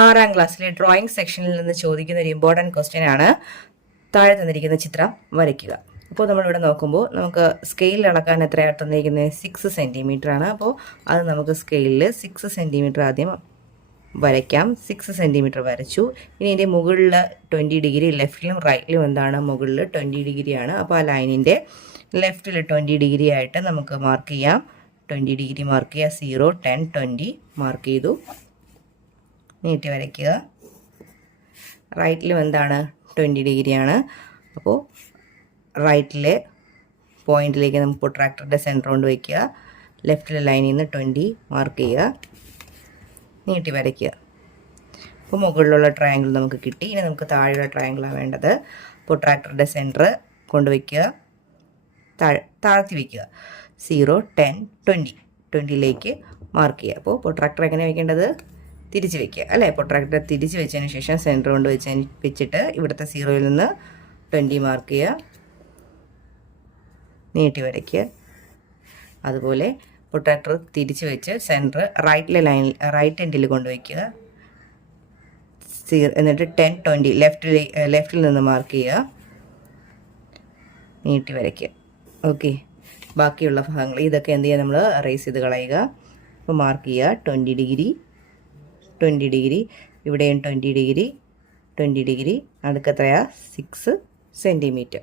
6ാം ക്ലാസ്സിലെ ഡ്രോയിങ് സെക്ഷനിൽ നിന്ന് ചോദിക്കുന്ന ഒരു ഇമ്പോർട്ടൻറ്റ് ക്വസ്റ്റ്യൻ ആണ്. താഴെ തന്നിരിക്കുന്ന ചിത്രം വരയ്ക്കുക. അപ്പോൾ നമ്മളിവിടെ നോക്കുമ്പോൾ നമുക്ക് സ്കെയിലിൽ അളക്കാൻ എത്രയാണ് തന്നിരിക്കുന്നത്? 6 സെൻറ്റിമീറ്റർ ആണ്. അപ്പോൾ അത് നമുക്ക് സ്കെയിലിൽ 6 സെൻറ്റിമീറ്റർ ആദ്യം വരയ്ക്കാം. 6 സെൻറ്റിമീറ്റർ വരച്ചു. ഇനി ഇതിൻ്റെ മുകളിൽ 20 ഡിഗ്രി, ലെഫ്റ്റിലും റൈറ്റിലും എന്താണ്? മുകളിൽ 20 ഡിഗ്രിയാണ്. അപ്പോൾ ആ ലൈനിൻ്റെ ലെഫ്റ്റിൽ 20 ഡിഗ്രി ആയിട്ട് നമുക്ക് മാർക്ക് ചെയ്യാം. 20 ഡിഗ്രി മാർക്ക് ചെയ്യുക. 0, 10, 20 മാർക്ക് ചെയ്തു. നീട്ടി വരയ്ക്കുക. റൈറ്റിലും എന്താണ്? 20 ഡിഗ്രിയാണ്. അപ്പോൾ റൈറ്റിലെ പോയിന്റിലേക്ക് നമുക്ക് പ്രൊട്രാക്ടറിൻ്റെ സെൻറ്റർ കൊണ്ട് വയ്ക്കുക. ലെഫ്റ്റിലെ ലൈനിൽ നിന്ന് 20 മാർക്ക് ചെയ്യുക. നീട്ടി വരയ്ക്കുക. അപ്പോൾ മുകളിലുള്ള ട്രയാങ്കിൾ നമുക്ക് കിട്ടി. ഇനി നമുക്ക് താഴെയുള്ള ട്രയാങ്കിളാണ് വേണ്ടത്. പ്രൊട്രാക്ടറിൻ്റെ സെൻറ്റർ കൊണ്ടുവയ്ക്കുക. താഴ്ത്തി വയ്ക്കുക. 0, 10, 20 20ലേക്ക് മാർക്ക് ചെയ്യുക. അപ്പോൾ പ്രൊട്രാക്ടർ എങ്ങനെ വയ്ക്കേണ്ടത്? തിരിച്ച് വയ്ക്കുക അല്ലേ? പ്രൊട്രാക്ടർ തിരിച്ച് വെച്ചതിന് ശേഷം സെൻറ്റർ കൊണ്ട് വെച്ചിട്ട് ഇവിടുത്തെ 0യിൽ നിന്ന് 20 മാർക്ക് ചെയ്യുക. നീട്ടി വരയ്ക്കുക. അതുപോലെ പ്രൊട്രാക്ടർ തിരിച്ച് വെച്ച് സെൻറ്റർ റൈറ്റ് എൻഡിൽ കൊണ്ടുവയ്ക്കുക. എന്നിട്ട് 10, 20 ലെഫ്റ്റിൽ നിന്ന് മാർക്ക് ചെയ്യുക. നീട്ടി വരയ്ക്കുക. ഓക്കെ, ബാക്കിയുള്ള ഭാഗങ്ങൾ ഇതൊക്കെ എന്ത് ചെയ്യുക? നമ്മൾ അറേസ് ചെയ്ത് കളയുക. അപ്പോൾ മാർക്ക് ചെയ്യുക. 20 ഡിഗ്രി, 20 ഡിഗ്രി, ഇവിടെയും 20 ഡിഗ്രി, 20 ഡിഗ്രി, അടുക്കത്രയാ 6 സെൻറ്റിമീറ്റർ.